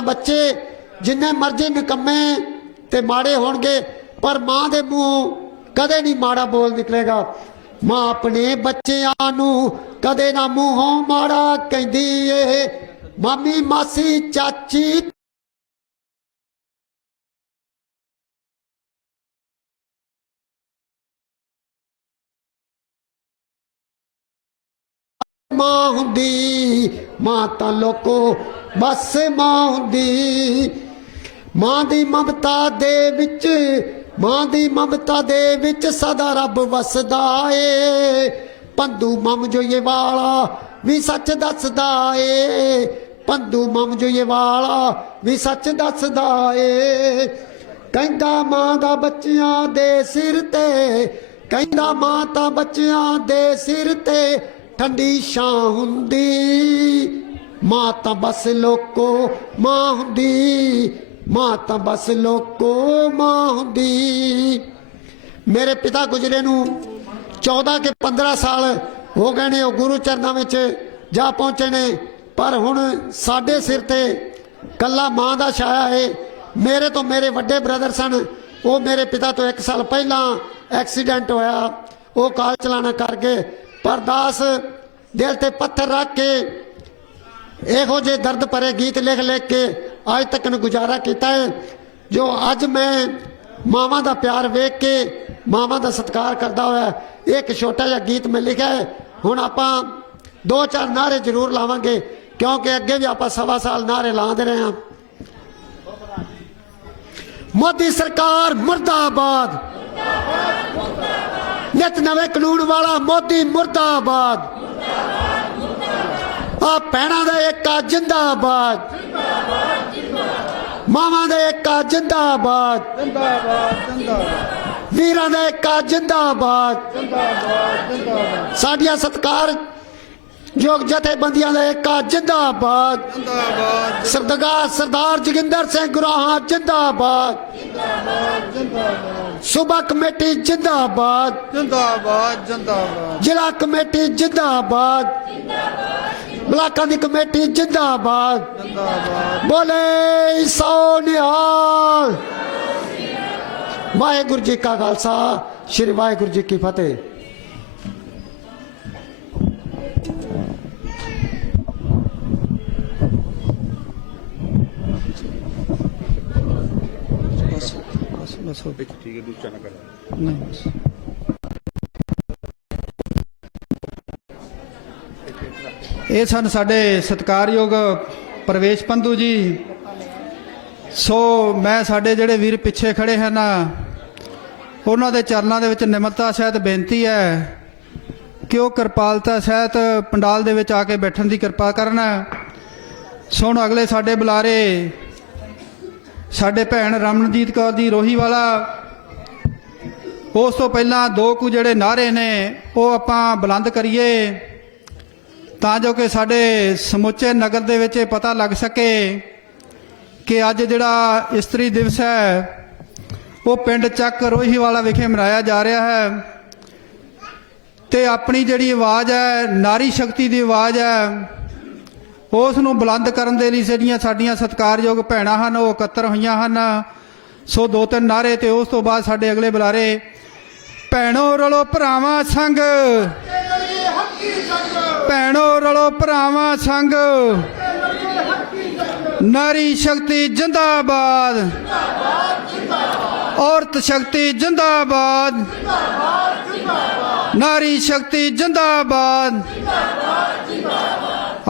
भावें बच्चे जिन्ने मर्जी निकम्मे ते माड़े होणगे, पर मां दे मूंह कदे नहीं माड़ा बोल निकलेगा। मां अपने बच्चियां नूं कदे ना मूंहों माड़ा कहंदी ए। मामी मासी चाची मां हुंदी, मां तां लोको बस मां हुंदी। मां दी ममता दे विच, मां दी ममता दे विच सदा रब वसदा ए। पंधू मम जो ये वाला भी सच दसदा ए, पंधू मम जो ये वाला भी सच दसदा ए। कहंदा मां दा बच्चियां दे सिर ते, कहंदा मां तां बच्चियां दे सिर ते ठंडी छां हुंदी। मां तां बस लोको मां हुंदी, मां तां बस लोको मां हुंदी। मेरे पिता गुजरे नूं 14 के 15 साल हो गए ने, गुरु चरणों में जा पहुंचे ने, पर हुण साडे सिर ते कला मां दा छाया है। मेरे तो मेरे वड्डे ब्रदर सन, वो मेरे पिता तो 1 साल पहला एक्सीडेंट होया, वो कार चलाना करके। पर दास दिल ते पत्थर रख के एहो जे दर्द भरे गीत लिख लिख के अज तक गुजारा किया है। जो अज मैं मावां दा प्यार वेख के मावां दा सत्कार करता हुआ एक छोटा जिहा गीत में लिखा है। हुण आपां 2-4 नारे जरूर लावांगे, क्योंकि अगे भी आपां 1.25 साल नारे लाते रहे हैं। मोदी सरकार मुर्दाबाद, नित नवे कानून वाला मोदी मुर्दाबाद। आ भैणां दा एका जिंदाबाद, मावां दा एका जिंदाबाद, वीरां दा एका जिंदाबाद, साडियां सत्कार योग जथेबंदियां दा एका जिंदाबाद। सरदार जोगिंदर सिंह गुराहा जिंदाबाद, सूबा कमेटी जिंदाबाद, जिला कमेटी जिंदाबाद, ब्लाकां दी कमेटी जिंदाबाद। बोले सो निहाल। वाहेगुरु जी का खालसा, श्री वाहेगुरु जी की फतेह। ठीक है, दूसरा ना कर ਇਹ ਸਨ ਸਾਡੇ ਸਤਿਕਾਰਯੋਗ ਪ੍ਰਵੇਸ਼ ਪੰਧੂ ਜੀ। ਸੋ ਮੈਂ ਸਾਡੇ ਜਿਹੜੇ ਵੀਰ ਪਿੱਛੇ ਖੜੇ ਹਨ ਉਹਨਾਂ ਦੇ ਚਰਨਾਂ ਦੇ ਵਿੱਚ ਨਿਮਰਤਾ ਸਹਿਤ ਬੇਨਤੀ ਹੈ ਕਿ ਉਹ ਕਿਰਪਾਲਤਾ ਸਹਿਤ ਪੰਡਾਲ ਦੇ ਵਿੱਚ ਆ ਕੇ ਬੈਠਣ ਦੀ ਕਿਰਪਾ ਕਰਨ। ਸੋ ਹੁਣ ਅਗਲੇ ਸਾਡੇ ਬੁਲਾਰੇ ਸਾਡੇ ਭੈਣ ਰਮਨਜੀਤ ਕੌਰ ਦੀ ਰੋਹੀ ਵਾਲਾ। ਉਸ ਤੋਂ ਪਹਿਲਾਂ 2 ਕੁ ਜਿਹੜੇ ਨਾਅਰੇ ਨੇ ਉਹ ਆਪਾਂ ਬੁਲੰਦ ਕਰੀਏ ਤਾਂ ਜੋ ਕਿ ਸਾਡੇ ਸਮੁੱਚੇ ਨਗਰ ਦੇ ਵਿੱਚ ਪਤਾ ਲੱਗ ਸਕੇ ਕਿ ਅੱਜ ਜਿਹੜਾ ਇਸਤਰੀ ਦਿਵਸ ਹੈ ਉਹ ਪਿੰਡ ਚੱਕ ਰੋਹੀ ਵਾਲਾ ਵਿਖੇ ਮਨਾਇਆ ਜਾ ਰਿਹਾ ਹੈ। ਤੇ ਆਪਣੀ ਜਿਹੜੀ ਆਵਾਜ਼ ਹੈ, ਨਾਰੀ ਸ਼ਕਤੀ ਦੀ ਆਵਾਜ਼ ਹੈ, ਉਸ ਨੂੰ ਬੁਲੰਦ ਕਰਨ ਦੇ ਲਈ ਜਿਹੜੀਆਂ ਸਾਡੀਆਂ ਸਤਿਕਾਰਯੋਗ ਭੈਣਾਂ ਹਨ ਉਹ ਇਕੱਤਰ ਹੋਈਆਂ ਹਨ। ਸੋ 2-3 ਨਾਅਰੇ ਤੇ ਉਸ ਤੋਂ ਬਾਅਦ ਸਾਡੇ ਅਗਲੇ ਬੁਲਾਰੇ। ਭੈਣੋ ਰਲੋ ਭਰਾਵਾਂ ਸੰਗ, ਭੈਣੋ ਰਲੋ ਭਰਾਵਾਂ ਸੰਗ, ਨਾਰੀ ਸ਼ਕਤੀ ਜਿੰਦਾਬਾਦ, ਔਰਤ ਸ਼ਕਤੀ ਜਿੰਦਾਬਾਦ, ਨਾਰੀ ਸ਼ਕਤੀ ਜਿੰਦਾਬਾਦ।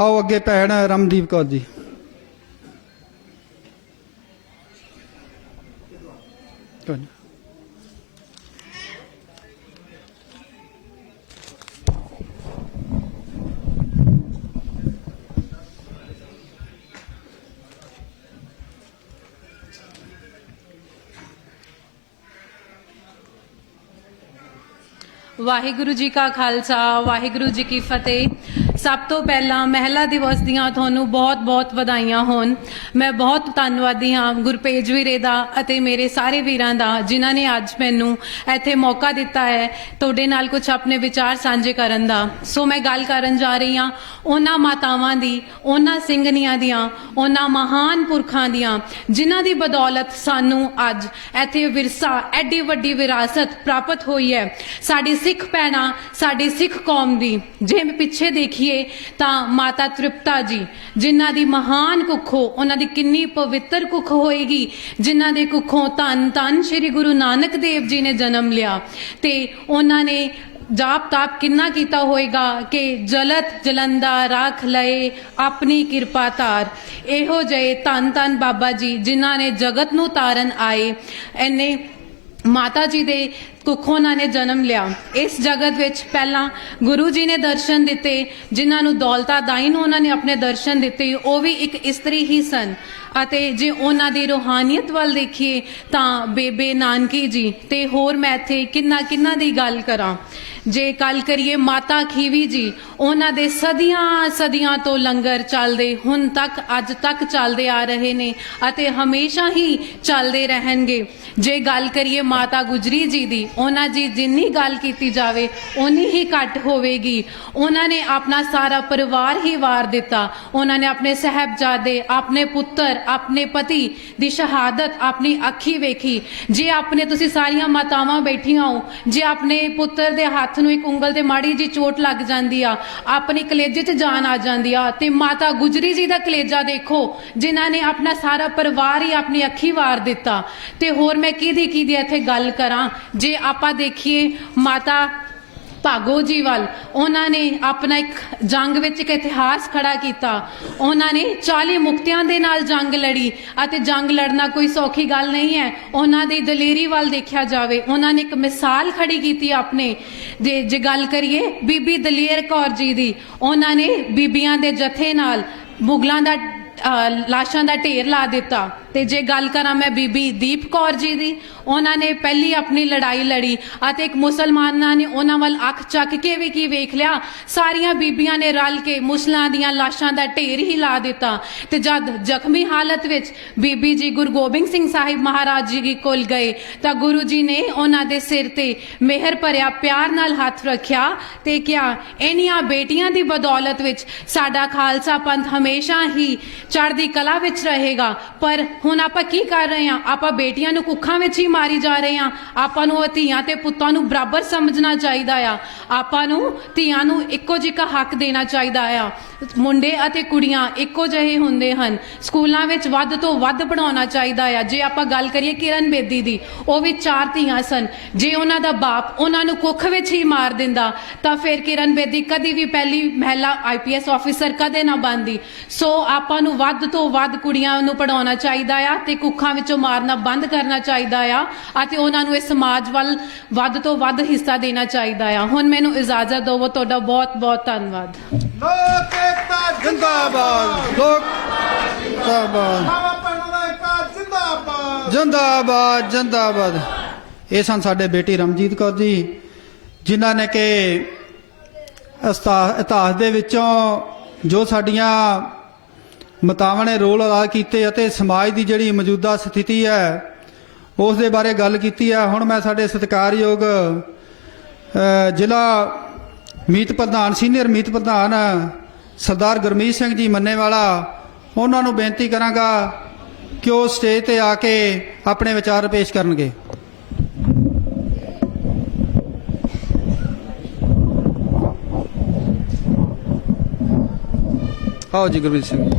आओ अगे भैन रमदीप कौर जी। वाहिगुरु जी का खालसा, वाहिगुरु जी की फतेह। ਸਭ ਤੋਂ ਪਹਿਲਾਂ ਮਹਿਲਾ ਦਿਵਸ ਦੀਆਂ ਤੁਹਾਨੂੰ ਬਹੁਤ-ਬਹੁਤ ਵਧਾਈਆਂ ਹੋਣ। ਮੈਂ ਬਹੁਤ ਧੰਨਵਾਦੀ ਹਾਂ ਗੁਰਪੇਜ ਵੀਰੇ ਦਾ ਅਤੇ ਮੇਰੇ ਸਾਰੇ ਵੀਰਾਂ ਦਾ ਜਿਨ੍ਹਾਂ ਨੇ ਅੱਜ ਮੈਨੂੰ ਇੱਥੇ ਮੌਕਾ ਦਿੱਤਾ ਹੈ ਤੁਹਾਡੇ ਨਾਲ ਕੁਝ ਆਪਣੇ ਵਿਚਾਰ ਸਾਂਝੇ ਕਰਨ ਦਾ। ਸੋ ਮੈਂ ਗੱਲ ਕਰਨ ਜਾ ਰਹੀ ਹਾਂ ਉਹਨਾਂ ਮਾਤਾਵਾਂ ਦੀ, ਉਹਨਾਂ ਸਿੰਘਣੀਆਂ ਦੀਆਂ, ਉਹਨਾਂ ਮਹਾਨ ਪੁਰਖਾਂ ਦੀਆਂ ਜਿਨ੍ਹਾਂ ਦੀ ਬਦੌਲਤ ਸਾਨੂੰ ਅੱਜ ਇੱਥੇ ਵਿਰਸਾ, ਐਡੀ ਵੱਡੀ ਵਿਰਾਸਤ ਪ੍ਰਾਪਤ ਹੋਈ ਹੈ ਸਾਡੀ ਸਿੱਖ ਭੈਣਾਂ, ਸਾਡੀ ਸਿੱਖ ਕੌਮ ਦੀ। ਜੇ ਪਿੱਛੇ ਦੇਖੀਏ ਤਾਂ ਮਾਤਾ ਤ੍ਰਿਪਤਾ ਜੀ ਜਿਨ੍ਹਾਂ ਦੀ ਮਹਾਨ ਕੁੱਖੋਂ, ਉਹਨਾਂ ਦੀ ਕਿੰਨੀ ਪਵਿੱਤਰ ਕੁੱਖ ਹੋਏਗੀ ਜਿਨ੍ਹਾਂ ਦੇ ਕੁੱਖੋਂ ਧੰਨ ਸ਼੍ਰੀ ਗੁਰੂ ਨਾਨਕ ਦੇਵ ਜੀ ਨੇ ਜਨਮ ਲਿਆ ਤੇ ਉਹਨਾਂ ਨੇ ਜਾਪ ਤਾਪ ਕਿੰਨਾ ਕੀਤਾ ਹੋਏਗਾ ਕਿ ਜਲਤ ਜਲੰਦਾ ਰੱਖ ਲਏ ਆਪਣੀ ਕਿਰਪਾ ਧਾਰ। ਇਹੋ ਜਿਹੇ ਧੰਨ ਬਾਬਾ ਜੀ ਜਿਨ੍ਹਾਂ ਨੇ ਜਗਤ ਨੂੰ ਤਾਰਨ ਆਏ, ਐਨੇ ਮਾਤਾ ਜੀ ਦੇ ਕੁੱਖੋਂ ਉਹਨਾਂ ਨੇ ਜਨਮ ਲਿਆ। ਇਸ ਜਗਤ ਵਿੱਚ ਪਹਿਲਾਂ ਗੁਰੂ ਜੀ ਨੇ ਦਰਸ਼ਨ ਦਿੱਤੇ, ਜਿਨ੍ਹਾਂ ਨੂੰ ਦੌਲਤਾ ਦਾਈ ਨੂੰ ਉਹਨਾਂ ਨੇ ਆਪਣੇ ਦਰਸ਼ਨ ਦਿੱਤੇ, ਉਹ ਵੀ ਇੱਕ ਇਸਤਰੀ ਹੀ ਸਨ। ਅਤੇ ਜੇ ਉਹਨਾਂ ਦੀ ਰੂਹਾਨੀਅਤ ਵੱਲ ਦੇਖੀਏ ਤਾਂ ਬੇਬੇ ਨਾਨਕੀ ਜੀ ਤੇ ਹੋਰ ਮੈਂ ਇੱਥੇ ਕਿੰਨਾ ਦੀ ਗੱਲ ਕਰਾਂ। ਜੇ ਗੱਲ ਕਰੀਏ ਮਾਤਾ ਖੀਵੀ ਜੀ, ਉਹਨਾਂ ਦੇ ਸਦੀਆਂ ਤੋਂ ਲੰਗਰ ਚੱਲਦੇ ਹੁਣ ਤੱਕ, ਅੱਜ ਤੱਕ ਚੱਲਦੇ ਆ ਰਹੇ ਨੇ ਅਤੇ ਹਮੇਸ਼ਾ ਹੀ ਚੱਲਦੇ ਰਹਿਣਗੇ। ਜੇ ਗੱਲ ਕਰੀਏ ਮਾਤਾ ਗੁਜਰੀ ਜੀ ਦੀ, ਉਹਨਾਂ ਜੀ ਜਿੰਨੀ ਗੱਲ ਕੀਤੀ ਜਾਵੇ ਓਨੀ ਹੀ ਘੱਟ ਹੋਵੇਗੀ। ਉਹਨਾਂ ਨੇ ਆਪਣਾ ਸਾਰਾ ਪਰਿਵਾਰ ਹੀ ਵਾਰ ਦਿੱਤਾ। ਉਹਨਾਂ ਨੇ ਆਪਣੇ ਸਾਹਿਬਜ਼ਾਦੇ, ਆਪਣੇ ਪੁੱਤਰ, ਆਪਣੇ ਪਤੀ ਦੀ ਸ਼ਹਾਦਤ ਆਪਣੀ ਅੱਖੀ ਵੇਖੀ। ਜੇ ਆਪਣੇ ਤੁਸੀਂ ਸਾਰੀਆਂ ਮਾਤਾਵਾਂ ਬੈਠੀਆਂ ਹੋ, ਜੇ ਆਪਣੇ ਪੁੱਤਰ ਦੇ ਹੱਥ ਨੂੰ ਇੱਕ ਉਂਗਲ ਤੇ ਮਾੜੀ ਜੀ ਚੋਟ ਲੱਗ ਜਾਂਦੀ ਆ, ਆਪਣੀ ਕਲੇਜੇ 'ਚ ਜਾਨ ਆ ਜਾਂਦੀ ਆ, ਤੇ ਮਾਤਾ ਗੁਜਰੀ ਜੀ ਦਾ ਕਲੇਜਾ ਦੇਖੋ ਜਿਨ੍ਹਾਂ ਨੇ ਆਪਣਾ ਸਾਰਾ ਪਰਿਵਾਰ ਹੀ ਆਪਣੀ ਅੱਖੀ ਵਾਰ ਦਿੱਤਾ। ਤੇ ਹੋਰ ਮੈਂ ਕਿਹਦੀ ਇੱਥੇ ਗੱਲ ਕਰਾਂ। ਜੇ ਆਪਾਂ ਦੇਖੀਏ ਮਾਤਾ ਭਾਗੋ ਜੀ ਵੱਲ, ਉਹਨਾਂ ਨੇ ਆਪਣਾ ਇੱਕ ਜੰਗ ਵਿੱਚ ਇੱਕ ਇਤਿਹਾਸ ਖੜਾ ਕੀਤਾ। ਉਹਨਾਂ ਨੇ 40 ਮੁਕਤਿਆਂ ਦੇ ਨਾਲ ਜੰਗ ਲੜੀ ਅਤੇ ਜੰਗ ਲੜਨਾ ਕੋਈ ਸੌਖੀ ਗੱਲ ਨਹੀਂ ਹੈ। ਉਹਨਾਂ ਦੀ ਦਲੇਰੀ ਵੱਲ ਦੇਖਿਆ ਜਾਵੇ, ਉਹਨਾਂ ਨੇ ਇੱਕ ਮਿਸਾਲ ਖੜੀ ਕੀਤੀ ਆਪਣੇ। ਜੇ ਗੱਲ ਕਰੀਏ ਬੀਬੀ ਦਲੇਰ ਕੌਰ ਜੀ ਦੀ, ਉਹਨਾਂ ਨੇ ਬੀਬੀਆਂ ਦੇ ਜਥੇ ਨਾਲ ਮੁਗਲਾਂ ਦਾ ਲਾਸ਼ਾਂ ਦਾ ਢੇਰ ਲਾ ਦਿੱਤਾ। ਤੇ ਜੇ ਗੱਲ ਕਰਾਂ ਮੈਂ ਬੀਬੀ ਦੀਪ ਕੌਰ ਜੀ ਦੀ, ਉਹਨਾਂ ਨੇ ਪਹਿਲੀ ਆਪਣੀ ਲੜਾਈ ਲੜੀ ਅਤੇ ਇੱਕ ਮੁਸਲਮਾਨਾਂ ਨੇ ਉਹਨਾਂ ਵੱਲ ਅੱਖ ਚੱਕ ਕੇ ਵੀ ਕੀ ਵੇਖ ਲਿਆ, ਸਾਰੀਆਂ ਬੀਬੀਆਂ ਨੇ ਰਲ ਕੇ ਮੁਸਲਾਂ ਦੀਆਂ ਲਾਸ਼ਾਂ ਦਾ ਢੇਰ ਹੀ ਲਾ ਦਿੱਤਾ। ਤੇ ਜਦ ਜ਼ਖਮੀ ਹਾਲਤ ਵਿੱਚ ਬੀਬੀ ਜੀ ਗੁਰੂ ਗੋਬਿੰਦ ਸਿੰਘ ਸਾਹਿਬ ਮਹਾਰਾਜ ਜੀ ਕੋਲ ਗਏ ਤਾਂ ਗੁਰੂ ਜੀ ਨੇ ਉਹਨਾਂ ਦੇ ਸਿਰ ਤੇ ਮਿਹਰ ਭਰਿਆ ਪਿਆਰ ਨਾਲ ਹੱਥ ਰੱਖਿਆ ਤੇ ਕਿਹਾ, ਇੰਨੀਆਂ ਬੇਟੀਆਂ ਦੀ ਬਦੌਲਤ ਵਿੱਚ ਸਾਡਾ ਖਾਲਸਾ ਪੰਥ ਹਮੇਸ਼ਾ ਹੀ ਚੜ੍ਹਦੀ ਕਲਾ ਵਿੱਚ ਰਹੇਗਾ। ਪਰ ਹੁਣ ਆਪਾਂ ਕੀ ਕਰ ਰਹੇ ਹਾਂ? ਆਪਾਂ ਬੇਟੀਆਂ ਨੂੰ ਕੁੱਖਾਂ ਵਿੱਚ ਹੀ ਮਾਰੀ ਜਾ ਰਹੇ ਹਾਂ। ਆਪਾਂ ਨੂੰ ਧੀਆਂ ਤੇ ਪੁੱਤਾਂ ਨੂੰ ਬਰਾਬਰ ਸਮਝਣਾ ਚਾਹੀਦਾ ਆ। ਆਪਾਂ ਨੂੰ ਧੀਆਂ ਨੂੰ ਇੱਕੋ ਜਿਹਾ ਹੱਕ ਦੇਣਾ ਚਾਹੀਦਾ ਆ। ਮੁੰਡੇ ਅਤੇ ਕੁੜੀਆਂ ਇੱਕੋ ਜਿਹੇ ਹੁੰਦੇ ਹਨ। ਸਕੂਲਾਂ ਵਿੱਚ ਵੱਧ ਤੋਂ ਵੱਧ ਪੜਾਉਣਾ ਚਾਹੀਦਾ ਆ। ਜੇ ਆਪਾਂ ਗੱਲ ਕਰੀਏ ਕਿਰਨ ਬੇਦੀ ਦੀ, ਉਹ ਵੀ 4 ਧੀਆਂ ਸਨ। ਜੇ ਉਹਨਾਂ ਦਾ ਬਾਪ ਉਹਨਾਂ ਨੂੰ ਕੁੱਖ ਵਿੱਚ ਹੀ ਮਾਰ ਦਿੰਦਾ ਤਾਂ ਫਿਰ ਕਿਰਨ ਬੇਦੀ ਕਦੀ ਵੀ ਪਹਿਲੀ ਮਹਿਲਾ IPS ਆਫੀਸਰ ਕਦੇ ਨਾ ਬਣਦੀ। ਸੋ ਆਪਾਂ ਨੂੰ ਵੱਧ ਤੋਂ ਵੱਧ ਕੁੜੀਆਂ ਨੂੰ ਪੜਾਉਣਾ ਚਾਹੀਦਾ ਆ ਤੇ ਕੁੱਖਾਂ ਵਿੱਚੋਂ ਮਾਰਨਾ ਬੰਦ ਕਰਨਾ ਚਾਹੀਦਾ ਆ ਅਤੇ ਉਹਨਾਂ ਨੂੰ ਇਸ ਸਮਾਜ ਵੱਲ ਵੱਧ ਤੋਂ ਵੱਧ ਹਿੱਸਾ ਦੇਣਾ ਚਾਹੀਦਾ ਆ। ਹੁਣ ਮੈਨੂੰ ਇਜਾਜ਼ਤ ਦਿਓ। ਤੁਹਾਡਾ ਬਹੁਤ ਧੰਨਵਾਦ। ਲੋਕ ਏਕਤਾ ਜਿੰਦਾਬਾਦ, ਲੋਕ ਜਿੰਦਾਬਾਦ, ਮਾਵਾ ਭੈਣਾਂ ਦਾ ਏਕਤਾ ਜਿੰਦਾਬਾਦ, ਜਿੰਦਾਬਾਦ, ਜਿੰਦਾਬਾਦ। ਇਹ ਸਨ ਸਾਡੇ ਬੇਟੀ ਰਮਜੀਤ ਕੌਰ ਜੀ, ਜਿਨ੍ਹਾਂ ਨੇ ਕਿ ਇਤਿਹਾਸ ਦੇ ਵਿੱਚੋਂ ਜੋ ਸਾਡੀਆਂ ਮਾਤਾਵਾਂ ਨੇ ਰੋਲ ਅਦਾ ਕੀਤੇ ਅਤੇ ਸਮਾਜ ਦੀ ਜਿਹੜੀ ਮੌਜੂਦਾ ਸਥਿਤੀ ਹੈ ਉਸ ਦੇ ਬਾਰੇ ਗੱਲ ਕੀਤੀ ਹੈ। ਹੁਣ ਮੈਂ ਸਾਡੇ ਸਤਿਕਾਰਯੋਗ ਜ਼ਿਲ੍ਹਾ ਮੀਤ ਪ੍ਰਧਾਨ, ਸੀਨੀਅਰ ਮੀਤ ਪ੍ਰਧਾਨ ਸਰਦਾਰ ਗੁਰਮੀਤ ਸਿੰਘ ਜੀ ਮੰਨੇਵਾਲਾ, ਉਹਨਾਂ ਨੂੰ ਬੇਨਤੀ ਕਰਾਂਗਾ ਕਿ ਉਹ ਸਟੇਜ ਤੇ ਆ ਕੇ ਆਪਣੇ ਵਿਚਾਰ ਪੇਸ਼ ਕਰਨਗੇ। ਆਓ ਜੀ ਗੁਰਮੀਤ ਸਿੰਘ।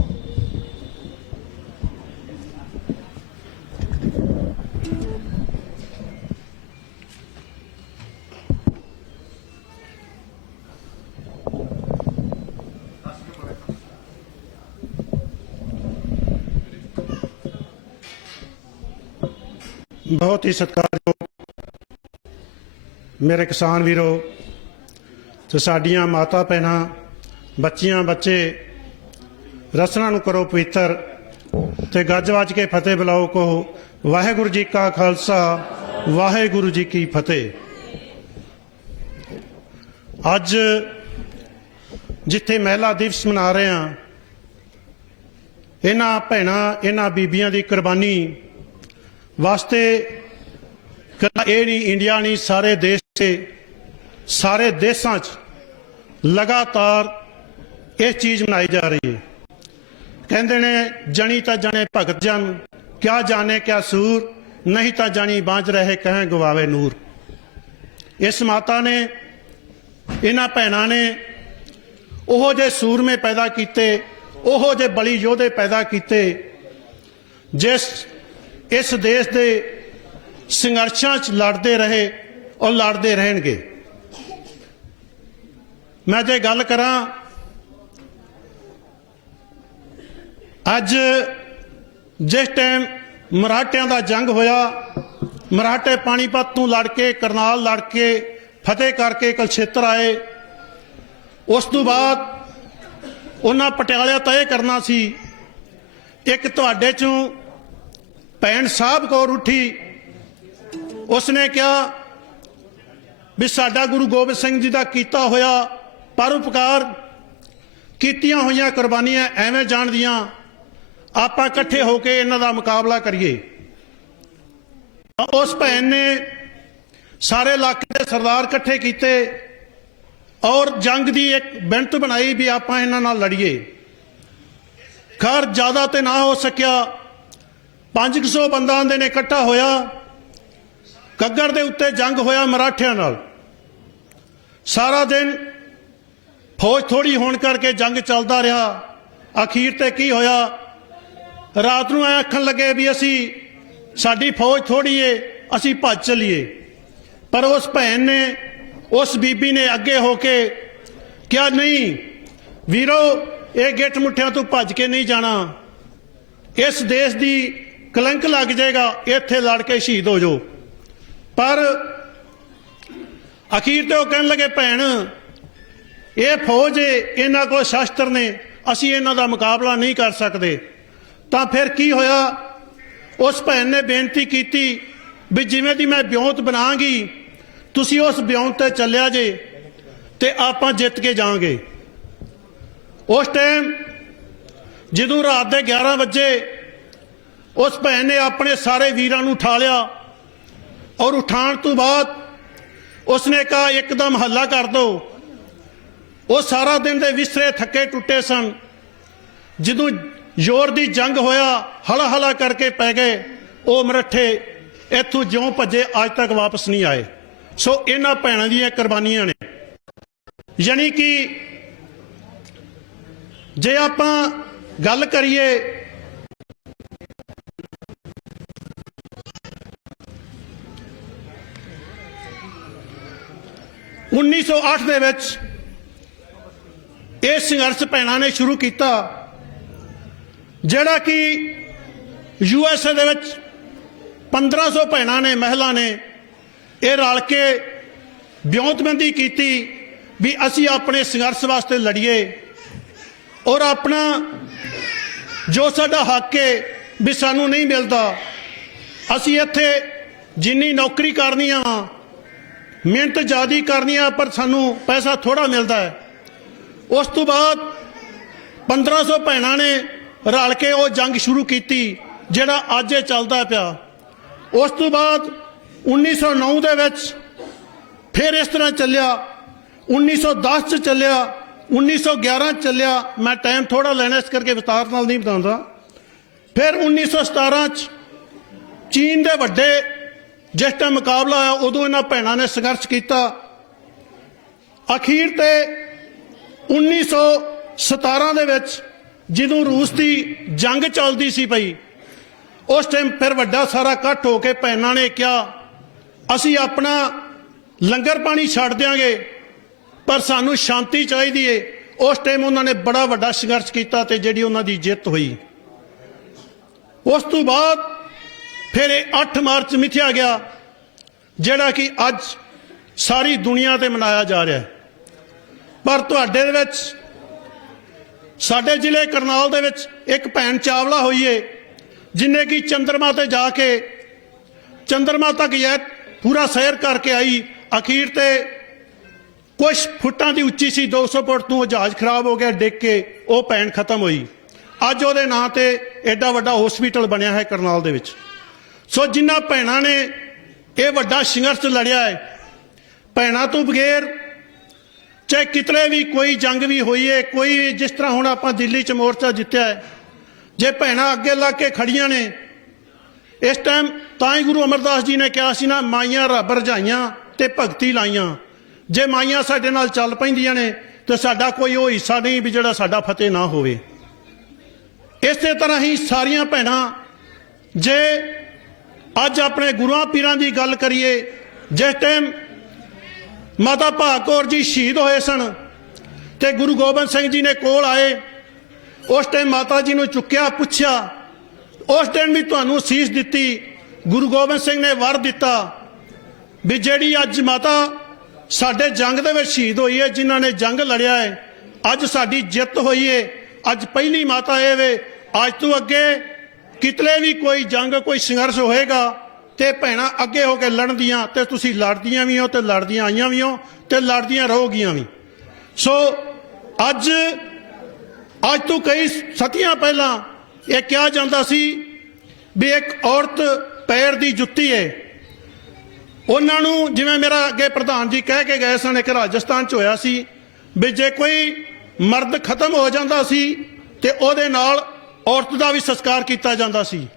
बहुत ही सत्कारयोग मेरे किसान वीरो ਤੇ ਸਾਡੀਆਂ ਮਾਤਾ ਭੈਣਾਂ, ਬੱਚੀਆਂ ਬੱਚੇ, ਰਸਨਾਂ ਨੂੰ ਕਰੋ ਪਵਿੱਤਰ ਤੇ ਗੱਜ ਵੱਜ ਕੇ ਫਤਿਹ ਬੁਲਾਓ ਕਹੋ, ਵਾਹਿਗੁਰੂ ਜੀ ਕਾ ਖਾਲਸਾ, ਵਾਹਿਗੁਰੂ ਜੀ ਕੀ ਫਤਿਹ। ਅੱਜ ਜਿੱਥੇ ਮਹਿਲਾ ਦਿਵਸ ਮਨਾ ਰਹੇ ਹਾਂ, ਇਹਨਾਂ ਭੈਣਾਂ ਇਹਨਾਂ ਬੀਬੀਆਂ ਦੀ ਕੁਰਬਾਨੀ ਵਾਸਤੇ ਕੱਲਾ ਇਹ ਨਹੀਂ, ਇੰਡੀਆ ਨਹੀਂ, ਸਾਰੇ ਦੇਸ਼ 'ਚ ਸਾਰੇ ਦੇਸ਼ਾਂ 'ਚ ਲਗਾਤਾਰ ਇਹ ਚੀਜ਼ ਮਨਾਈ ਜਾ ਰਹੀ ਹੈ। ਕਹਿੰਦੇ ਨੇ ਜਣੀ ਤਾਂ ਜਾਣੇ ਭਗਤ ਜਨ, ਕਿਆ ਜਾਣੇ ਕਿਆ ਸੂਰ, ਨਹੀਂ ਤਾਂ ਜਾਣੀ ਬਾਝ ਰਹੇ ਕਹੇ ਗਵਾਵੇ ਨੂਰ। ਇਸ ਮਾਤਾ ਨੇ, ਇਹਨਾਂ ਭੈਣਾਂ ਨੇ ਉਹੋ ਜਿਹੇ ਸੂਰਮੇ ਪੈਦਾ ਕੀਤੇ, ਉਹੋ ਜਿਹੇ ਬਲੀ ਯੋਧੇ ਪੈਦਾ ਕੀਤੇ, ਜਿਸ ਇਸ ਦੇਸ਼ ਦੇ ਸੰਘਰਸ਼ਾਂ 'ਚ ਲੜਦੇ ਰਹੇ ਔਰ ਲੜਦੇ ਰਹਿਣਗੇ। ਮੈਂ ਜੇ ਗੱਲ ਕਰਾਂ, ਅੱਜ ਜਿਸ ਟਾਈਮ ਮਰਾਠਿਆਂ ਦਾ ਜੰਗ ਹੋਇਆ, ਮਰਾਠੇ ਪਾਣੀਪਤ ਤੋਂ ਲੜ ਕੇ, ਕਰਨਾਲ ਲੜ ਕੇ, ਫਤਿਹ ਕਰਕੇ ਕੁਲਛੇਤਰ ਆਏ। ਉਸ ਤੋਂ ਬਾਅਦ ਉਹਨਾਂ ਪਟਿਆਲਾ ਤੈਅ ਕਰਨਾ ਸੀ। ਇੱਕ ਤੁਹਾਡੇ ਚੋਂ ਭੈਣ ਸਾਹਿਬ ਕੌਰ ਉੱਠੀ, ਉਸਨੇ ਕਿਹਾ ਵੀ ਸਾਡਾ ਗੁਰੂ ਗੋਬਿੰਦ ਸਿੰਘ ਜੀ ਦਾ ਕੀਤਾ ਹੋਇਆ ਪਰਉਪਕਾਰ, ਕੀਤੀਆਂ ਹੋਈਆਂ ਕੁਰਬਾਨੀਆਂ ਐਵੇਂ ਜਾਣਦੀਆਂ, ਆਪਾਂ ਇਕੱਠੇ ਹੋ ਕੇ ਇਹਨਾਂ ਦਾ ਮੁਕਾਬਲਾ ਕਰੀਏ। ਉਸ ਭੈਣ ਨੇ ਸਾਰੇ ਇਲਾਕੇ ਦੇ ਸਰਦਾਰ ਇਕੱਠੇ ਕੀਤੇ ਔਰ ਜੰਗ ਦੀ ਇੱਕ ਬਿੰਤ ਬਣਾਈ ਵੀ ਆਪਾਂ ਇਹਨਾਂ ਨਾਲ ਲੜੀਏ। ਖੈਰ ਜ਼ਿਆਦਾ ਤੇ ਨਾ ਹੋ ਸਕਿਆ, 500 ਬੰਦਾ ਆਂਦੇ ਨੇ ਇਕੱਠਾ ਹੋਇਆ। ਕੱਗੜ ਦੇ ਉੱਤੇ ਜੰਗ ਹੋਇਆ ਮਰਾਠਿਆਂ ਨਾਲ। ਸਾਰਾ ਦਿਨ ਫੌਜ ਥੋੜੀ ਹੋਣ ਕਰਕੇ ਜੰਗ ਚੱਲਦਾ ਰਿਹਾ। ਅਖੀਰ ਤੇ ਕੀ ਹੋਇਆ, ਰਾਤ ਨੂੰ ਐ ਆਖਣ ਲੱਗੇ ਵੀ ਅਸੀਂ, ਸਾਡੀ ਫੌਜ ਥੋੜੀ ਏ, ਅਸੀਂ ਭੱਜ ਚਲੀਏ। ਪਰ ਉਸ ਭੈਣ ਨੇ, ਉਸ ਬੀਬੀ ਨੇ ਅੱਗੇ ਹੋ ਕੇ ਕਿਹਾ, ਨਹੀਂ ਵੀਰੋ, ਇਹ ਗਿੱਠ ਮੁੱਠਿਆਂ ਤੋਂ ਭੱਜ ਕੇ ਨਹੀਂ ਜਾਣਾ, ਇਸ ਦੇਸ਼ ਦੀ ਕਲੰਕ ਲੱਗ ਜਾਏਗਾ, ਇੱਥੇ ਲੜ ਕੇ ਸ਼ਹੀਦ ਹੋ ਜਾਓ। ਪਰ ਅਖੀਰ ਤੇ ਉਹ ਕਹਿਣ ਲੱਗੇ, ਭੈਣ ਇਹ ਫੌਜ ਏ, ਇਹਨਾਂ ਕੋਲ ਸ਼ਸਤਰ ਨੇ, ਅਸੀਂ ਇਹਨਾਂ ਦਾ ਮੁਕਾਬਲਾ ਨਹੀਂ ਕਰ ਸਕਦੇ। ਤਾਂ ਫਿਰ ਕੀ ਹੋਇਆ, ਉਸ ਭੈਣ ਨੇ ਬੇਨਤੀ ਕੀਤੀ ਵੀ ਜਿਵੇਂ ਦੀ ਮੈਂ ਬਿਉਂਤ ਬਣਾਂਗੀ, ਤੁਸੀਂ ਉਸ ਬਿਉਂਤ ਤੇ ਚੱਲਿਆ ਜੇ ਤੇ ਆਪਾਂ ਜਿੱਤ ਕੇ ਜਾਵਾਂਗੇ। ਉਸ ਟਾਈਮ ਜਦੋਂ ਰਾਤ ਦੇ 11 ਵਜੇ ਉਸ ਭੈਣ ਨੇ ਆਪਣੇ ਸਾਰੇ ਵੀਰਾਂ ਨੂੰ ਉਠਾ ਲਿਆ ਔਰ ਉਠਾਉਣ ਤੋਂ ਬਾਅਦ ਉਸਨੇ ਕਿਹਾ ਇੱਕਦਮ ਹੱਲਾ ਕਰ ਦਿਓ। ਉਹ ਸਾਰਾ ਦਿਨ ਦੇ ਵਿਸਰੇ ਥੱਕੇ ਟੁੱਟੇ ਸਨ। ਜਦੋਂ ਜ਼ੋਰ ਦੀ ਜੰਗ ਹੋਇਆ, ਹਲਾ ਹਲਾ ਕਰਕੇ ਪੈ ਗਏ। ਉਹ ਮਰਾਠੇ ਇੱਥੋਂ ਜਿਉਂ ਭੱਜੇ ਅੱਜ ਤੱਕ ਵਾਪਸ ਨਹੀਂ ਆਏ। ਸੋ ਇਹਨਾਂ ਭੈਣਾਂ ਦੀਆਂ ਕੁਰਬਾਨੀਆਂ ਨੇ। ਯਾਨੀ ਕਿ ਜੇ ਆਪਾਂ ਗੱਲ ਕਰੀਏ (1908) ਦੇ ਵਿੱਚ ਇਹ ਸੰਘਰਸ਼ ਭੈਣਾਂ ਨੇ ਸ਼ੁਰੂ ਕੀਤਾ, ਜਿਹੜਾ ਕਿ USA ਦੇ ਵਿੱਚ 1500 ਭੈਣਾਂ ਨੇ, ਮਹਿਲਾ ਨੇ ਇਹ ਰਲ ਕੇ ਵਿਉਂਤਬੰਦੀ ਕੀਤੀ ਵੀ ਅਸੀਂ ਆਪਣੇ ਸੰਘਰਸ਼ ਵਾਸਤੇ ਲੜੀਏ ਔਰ ਆਪਣਾ ਜੋ ਸਾਡਾ ਹੱਕ ਹੈ ਵੀ ਸਾਨੂੰ ਨਹੀਂ ਮਿਲਦਾ। ਅਸੀਂ ਇੱਥੇ ਜਿੰਨੀ ਨੌਕਰੀ ਕਰਨੀ ਆ, ਮਿਹਨਤ ਜ਼ਿਆਦਾ ਕਰਨੀ ਆ, ਪਰ ਸਾਨੂੰ ਪੈਸਾ ਥੋੜਾ ਮਿਲਦਾ ਹੈ। ਉਸ ਤੋਂ ਬਾਅਦ 1500 ਭੈਣਾਂ ਨੇ ਰਲ ਕੇ ਉਹ ਜੰਗ ਸ਼ੁਰੂ ਕੀਤੀ, ਜਿਹੜਾ ਅੱਜ ਇਹ ਚੱਲਦਾ ਪਿਆ। ਉਸ ਤੋਂ ਬਾਅਦ 1909 ਦੇ ਵਿੱਚ ਫਿਰ ਇਸ ਤਰ੍ਹਾਂ ਚੱਲਿਆ, 1910 ਚ ਚੱਲਿਆ, 1911 ਚ ਚੱਲਿਆ। ਮੈਂ ਟਾਈਮ ਥੋੜਾ ਲੈਣਾ, ਇਸ ਕਰਕੇ ਵਿਸਤਾਰ ਨਾਲ ਨਹੀਂ ਬਤਾਉਂਦਾ। ਫਿਰ 1917 ਚ ਚੀਨ ਦੇ ਵੱਡੇ ਜਿਸ ਟਾਈਮ ਮੁਕਾਬਲਾ ਆਇਆ, ਉਦੋਂ ਇਹਨਾਂ ਭੈਣਾਂ ਨੇ ਸੰਘਰਸ਼ ਕੀਤਾ। ਅਖੀਰ ਤੇ 1917 ਦੇ ਵਿੱਚ ਜਦੋਂ ਰੂਸ ਦੀ ਜੰਗ ਚੱਲਦੀ ਸੀ ਪਈ, ਉਸ ਟਾਈਮ ਫਿਰ ਵੱਡਾ ਸਾਰਾ ਇਕੱਠ ਹੋ ਕੇ ਭੈਣਾਂ ਨੇ ਕਿਹਾ ਅਸੀਂ ਆਪਣਾ ਲੰਗਰ ਪਾਣੀ ਛੱਡ ਦਿਆਂਗੇ, ਪਰ ਸਾਨੂੰ ਸ਼ਾਂਤੀ ਚਾਹੀਦੀ ਏ। ਉਸ ਟਾਈਮ ਉਹਨਾਂ ਨੇ ਬੜਾ ਵੱਡਾ ਸੰਘਰਸ਼ ਕੀਤਾ ਤੇ ਜਿਹੜੀ ਉਹਨਾਂ ਦੀ ਜਿੱਤ ਹੋਈ। ਉਸ ਤੋਂ ਬਾਅਦ ਫਿਰ ਇਹ 8 ਮਾਰਚ ਮਿਥਿਆ ਗਿਆ, ਜਿਹੜਾ ਕਿ ਅੱਜ ਸਾਰੀ ਦੁਨੀਆ ਤੇ ਮਨਾਇਆ ਜਾ ਰਿਹਾ ਹੈ। ਪਰ ਤੁਹਾਡੇ ਦੇ ਵਿੱਚ, ਸਾਡੇ ਜ਼ਿਲ੍ਹੇ ਕਰਨਾਲ ਦੇ ਵਿੱਚ ਇੱਕ ਭੈਣ ਚਾਵਲਾ ਹੋਈ ਏ, ਜਿਨੇ ਕਿ ਚੰਦਰਮਾ ਤੇ ਜਾ ਕੇ ਚੰਦਰਮਾ ਤੱਕ ਇਹ ਪੂਰਾ ਸੈਰ ਕਰਕੇ ਆਈ। ਅਖੀਰ ਤੇ ਕੁਛ ਫੁੱਟਾਂ ਦੀ ਉੱਚੀ ਸੀ, 200 ਫੁੱਟ ਤੋਂ ਉਹ ਜਹਾਜ਼ ਖਰਾਬ ਹੋ ਗਿਆ, ਡਿੱਗ ਕੇ ਉਹ ਭੈਣ ਖਤਮ ਹੋਈ। ਅੱਜ ਉਹਦੇ ਨਾਂ ਤੇ ਐਡਾ ਵੱਡਾ ਹਸਪੀਟਲ ਬਣਿਆ ਹੈ ਕਰਨਾਲ ਦੇ ਵਿੱਚ। ਸੋ ਜਿਨ੍ਹਾਂ ਭੈਣਾਂ ਨੇ ਇਹ ਵੱਡਾ ਸੰਘਰਸ਼ ਲੜਿਆ ਹੈ, ਭੈਣਾਂ ਤੋਂ ਬਗੈਰ ਚਾਹੇ ਕਿਤਨੇ ਵੀ ਕੋਈ ਜੰਗ ਵੀ ਹੋਈ ਹੈ, ਕੋਈ ਵੀ, ਜਿਸ ਤਰ੍ਹਾਂ ਹੁਣ ਆਪਾਂ ਦਿੱਲੀ 'ਚ ਮੋਰਚਾ ਜਿੱਤਿਆ ਹੈ, ਜੇ ਭੈਣਾਂ ਅੱਗੇ ਲੱਗ ਕੇ ਖੜੀਆਂ ਨੇ ਇਸ ਟਾਈਮ, ਤਾਂ ਹੀ ਗੁਰੂ ਅਮਰਦਾਸ ਜੀ ਨੇ ਕਿਹਾ ਸੀ ਨਾ, ਮਾਈਆਂ ਰੱਬ ਰਜਾਈਆਂ ਤੇ ਭਗਤੀ ਲਾਈਆਂ। ਜੇ ਮਾਈਆਂ ਸਾਡੇ ਨਾਲ ਚੱਲ ਪੈਂਦੀਆਂ ਨੇ ਤੇ ਸਾਡਾ ਕੋਈ ਉਹ ਹਿੱਸਾ ਨਹੀਂ ਵੀ ਜਿਹੜਾ ਸਾਡਾ ਫਤਿਹ ਨਾ ਹੋਵੇ। ਇਸੇ ਤਰ੍ਹਾਂ ਹੀ ਸਾਰੀਆਂ ਭੈਣਾਂ, ਜੇ ਅੱਜ ਆਪਣੇ ਗੁਰੂਆਂ ਪੀਰਾਂ ਦੀ ਗੱਲ ਕਰੀਏ, ਜਿਸ ਟਾਈਮ ਮਾਤਾ ਭਾਗ ਕੌਰ ਜੀ ਸ਼ਹੀਦ ਹੋਏ ਸਨ ਤੇ ਗੁਰੂ ਗੋਬਿੰਦ ਸਿੰਘ ਜੀ ਨੇ ਕੋਲ ਆਏ, ਉਸ ਟਾਈਮ ਮਾਤਾ ਜੀ ਨੂੰ ਚੁੱਕਿਆ, ਪੁੱਛਿਆ, ਉਸ ਦਿਨ ਵੀ ਤੁਹਾਨੂੰ ਅਸੀਸ ਦਿੱਤੀ। ਗੁਰੂ ਗੋਬਿੰਦ ਸਿੰਘ ਨੇ ਵਰ ਦਿੱਤਾ ਵੀ ਜਿਹੜੀ ਅੱਜ ਮਾਤਾ ਸਾਡੇ ਜੰਗ ਦੇ ਵਿੱਚ ਸ਼ਹੀਦ ਹੋਈ ਹੈ, ਜਿਨ੍ਹਾਂ ਨੇ ਜੰਗ ਲੜਿਆ ਹੈ, ਅੱਜ ਸਾਡੀ ਜਿੱਤ ਹੋਈ ਹੈ। ਅੱਜ ਪਹਿਲੀ ਮਾਤਾ ਇਹ ਵੇ, ਅੱਜ ਤੋਂ ਅੱਗੇ ਕਿਤਲੇ ਵੀ ਕੋਈ ਜੰਗ, ਕੋਈ ਸੰਘਰਸ਼ ਹੋਏਗਾ ਤੇ ਭੈਣਾਂ ਅੱਗੇ ਹੋ ਕੇ ਲੜਦੀਆਂ, ਤੇ ਤੁਸੀਂ ਲੜਦੀਆਂ ਵੀ ਹੋ ਤੇ ਲੜਦੀਆਂ ਆਈਆਂ ਵੀ ਹੋ ਤੇ ਲੜਦੀਆਂ ਰਹੋਗੀਆਂ ਵੀ। ਸੋ ਅੱਜ ਤੋਂ ਕਈ ਸਦੀਆਂ ਪਹਿਲਾਂ ਇਹ ਕਿਹਾ ਜਾਂਦਾ ਸੀ ਵੀ ਇੱਕ ਔਰਤ ਪੈਰ ਦੀ ਜੁੱਤੀ ਹੈ। ਉਹਨਾਂ ਨੂੰ, ਜਿਵੇਂ ਮੇਰਾ ਅੱਗੇ ਪ੍ਰਧਾਨ ਜੀ ਕਹਿ ਕੇ ਗਏ ਸਨ, ਇੱਕ ਰਾਜਸਥਾਨ 'ਚ ਹੋਇਆ ਸੀ ਵੀ ਜੇ ਕੋਈ ਮਰਦ ਖਤਮ ਹੋ ਜਾਂਦਾ ਸੀ ਤੇ ਉਹਦੇ ਨਾਲ ਔਰਤ ਦਾ ਵੀ ਸੰਸਕਾਰ ਕੀਤਾ ਜਾਂਦਾ ਸੀ।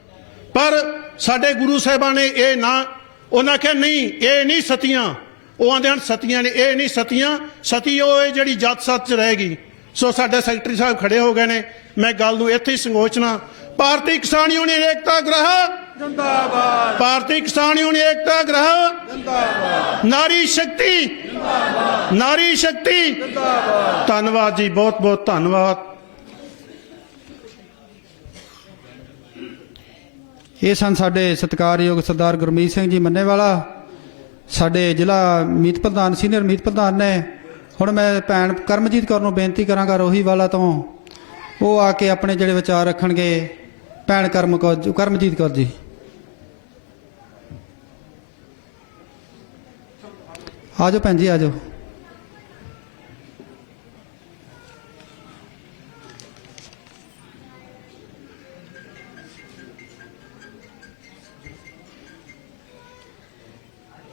ਪਰ ਸਾਡੇ ਗੁਰੂ ਸਾਹਿਬਾਂ ਨੇ ਇਹ ਨਾ, ਉਹਨਾਂ ਕਿਹਾ ਨਹੀਂ, ਇਹ ਨਹੀਂ ਸਤੀਆਂ। ਉਹ ਆਂਦੇ ਹਨ ਸਤੀਆਂ ਨੇ, ਇਹ ਨਹੀਂ ਸਤੀਆਂ, ਸਤੀ ਉਹ ਹੈ ਜਿਹੜੀ ਜੱਤ ਸੱਚ 'ਚ ਰਹੇਗੀ। ਸੋ ਸਾਡੇ ਸੈਕਟਰੀ ਸਾਹਿਬ ਖੜੇ ਹੋ ਗਏ ਨੇ, ਮੈਂ ਗੱਲ ਨੂੰ ਇੱਥੇ ਹੀ ਸੰਗੋਚਣਾ। ਭਾਰਤੀ ਕਿਸਾਨ ਯੂਨੀਅਨ ਏਕਤਾ ਗ੍ਰਹ ਜਿੰਦਾਬਾਦ, ਭਾਰਤੀ ਕਿਸਾਨ ਯੂਨੀਅਨ ਏਕਤਾ ਗ੍ਰਹ ਜਿੰਦਾਬਾਦ, ਨਾਰੀ ਸ਼ਕਤੀ ਜਿੰਦਾਬਾਦ, ਨਾਰੀ ਸ਼ਕਤੀ ਜਿੰਦਾਬਾਦ। ਧੰਨਵਾਦ ਜੀ, ਬਹੁਤ ਬਹੁਤ ਧੰਨਵਾਦ। ਇਹ ਸਨ ਸਾਡੇ ਸਤਿਕਾਰਯੋਗ ਸਰਦਾਰ ਗੁਰਮੀਤ ਸਿੰਘ ਜੀ ਮੰਨੇਵਾਲਾ, ਸਾਡੇ ਜ਼ਿਲ੍ਹਾ ਮੀਤ ਪ੍ਰਧਾਨ, ਸੀਨੀਅਰ ਮੀਤ ਪ੍ਰਧਾਨ ਨੇ। ਹੁਣ ਮੈਂ ਭੈਣ ਕਰਮਜੀਤ ਕੌਰ ਨੂੰ ਬੇਨਤੀ ਕਰਾਂਗਾ ਰੋਹੀ ਵਾਲਾ ਤੋਂ, ਉਹ ਆ ਕੇ ਆਪਣੇ ਜਿਹੜੇ ਵਿਚਾਰ ਰੱਖਣਗੇ। ਭੈਣ ਕਰਮਜੀਤ ਕੌਰ ਜੀ, ਆ ਜਾਓ ਭੈਣ ਜੀ, ਆ ਜਾਓ।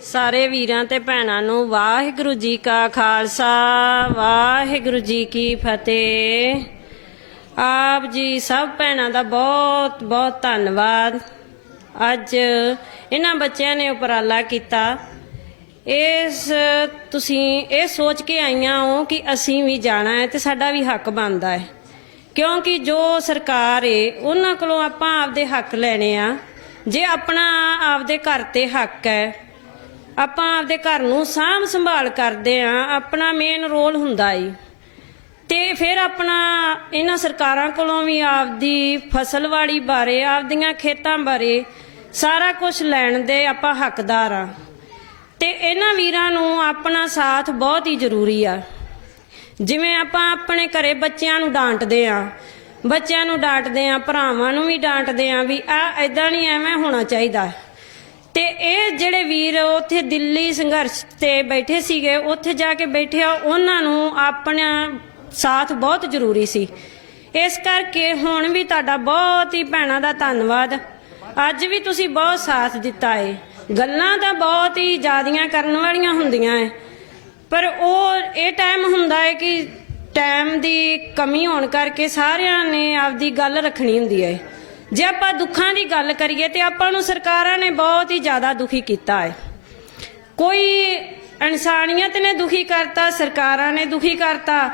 ਸਾਰੇ ਵੀਰਾਂ ਤੇ ਭੈਣਾਂ ਨੂੰ ਵਾਹਿਗੁਰੂ ਜੀ ਕਾ ਖਾਲਸਾ, ਵਾਹਿਗੁਰੂ ਜੀ ਕੀ ਫਤਿਹ। ਆਪ ਜੀ ਸਭ ਭੈਣਾਂ ਦਾ ਬਹੁਤ ਬਹੁਤ ਧੰਨਵਾਦ। ਅੱਜ ਇਹਨਾਂ ਬੱਚਿਆਂ ਨੇ ਉਪਰਾਲਾ ਕੀਤਾ, ਤੁਸੀਂ ਇਹ ਸੋਚ ਕੇ ਆਈਆਂ ਹੋ ਕਿ ਅਸੀਂ ਵੀ ਜਾਣਾ ਹੈ ਤੇ ਸਾਡਾ ਵੀ ਹੱਕ ਬਣਦਾ ਹੈ, ਕਿਉਂਕਿ ਜੋ ਸਰਕਾਰ ਏ ਉਹਨਾਂ ਕੋਲੋਂ ਆਪਾਂ ਆਪਦੇ ਹੱਕ ਲੈਣੇ ਆ। ਜੇ ਆਪਣਾ ਆਪਦੇ ਘਰ ਤੇ ਹੱਕ ਹੈ, ਆਪਾਂ ਆਪਦੇ ਘਰ ਨੂੰ ਸਾਂਭ ਸੰਭਾਲ ਕਰਦੇ ਆ, ਆਪਣਾ ਮੇਨ ਰੋਲ ਹੁੰਦਾ ਏ, ਤੇ ਫਿਰ ਆਪਣਾ ਇਹਨਾਂ ਸਰਕਾਰਾਂ ਕੋਲੋਂ ਵੀ ਆਪਦੀ ਫਸਲਵਾੜੀ ਬਾਰੇ, ਆਪਦੀਆਂ ਖੇਤਾਂ ਬਾਰੇ ਸਾਰਾ ਕੁਝ ਲੈਣ ਦੇ ਆਪਾਂ ਹੱਕਦਾਰ ਆ। ਤੇ ਇਹਨਾਂ ਵੀਰਾਂ ਨੂੰ ਆਪਣਾ ਸਾਥ ਬਹੁਤ ਹੀ ਜ਼ਰੂਰੀ ਆ। ਜਿਵੇਂ ਆਪਾਂ ਆਪਣੇ ਘਰੇ ਬੱਚਿਆਂ ਨੂੰ ਡਾਂਟਦੇ ਆ, ਭਰਾਵਾਂ ਨੂੰ ਵੀ ਡਾਂਟਦੇ ਆ ਵੀ ਆ ਐਦਾਂ ਨਹੀਂ, ਐਵੇਂ ਹੋਣਾ ਚਾਹੀਦਾ। ਤੇ ਇਹ ਜਿਹੜੇ ਵੀਰ ਉੱਥੇ ਦਿੱਲੀ ਸੰਘਰਸ਼ ਤੇ ਬੈਠੇ ਸੀਗੇ, ਉੱਥੇ ਜਾ ਕੇ ਬੈਠੇ ਆ, ਉਹਨਾਂ ਨੂੰ ਆਪਣਾ ਸਾਥ ਬਹੁਤ ਜ਼ਰੂਰੀ ਸੀ। ਇਸ ਕਰਕੇ ਹੁਣ ਵੀ ਤੁਹਾਡਾ ਬਹੁਤ ਹੀ ਭੈਣਾਂ ਦਾ ਧੰਨਵਾਦ। ਅੱਜ ਵੀ ਤੁਸੀਂ ਬਹੁਤ ਸਾਥ ਦਿੱਤਾ ਏ। ਗੱਲਾਂ ਤਾਂ ਬਹੁਤ ਹੀ ਜ਼ਿਆਦੀਆਂ ਕਰਨ ਵਾਲੀਆਂ ਹੁੰਦੀਆਂ ਏ, ਪਰ ਉਹ ਇਹ ਟਾਈਮ ਹੁੰਦਾ ਹੈ ਕਿ ਟਾਈਮ ਦੀ ਕਮੀ ਹੋਣ ਕਰਕੇ ਸਾਰਿਆਂ ਨੇ ਆਪਦੀ ਗੱਲ ਰੱਖਣੀ ਹੁੰਦੀ ਹੈ। ਜੇ ਆਪਾਂ ਦੁੱਖਾਂ ਦੀ ਗੱਲ ਕਰੀਏ ਤੇ ਆਪਾਂ ਨੂੰ ਸਰਕਾਰਾਂ ਨੇ ਬਹੁਤ ਹੀ ਜ਼ਿਆਦਾ ਦੁਖੀ ਕੀਤਾ ਹੈ। ਕੋਈ ਇਨਸਾਨੀਅਤ ਨੇ ਦੁਖੀ ਕਰਤਾ, ਸਰਕਾਰਾਂ ਨੇ ਦੁਖੀ ਕਰਤਾ।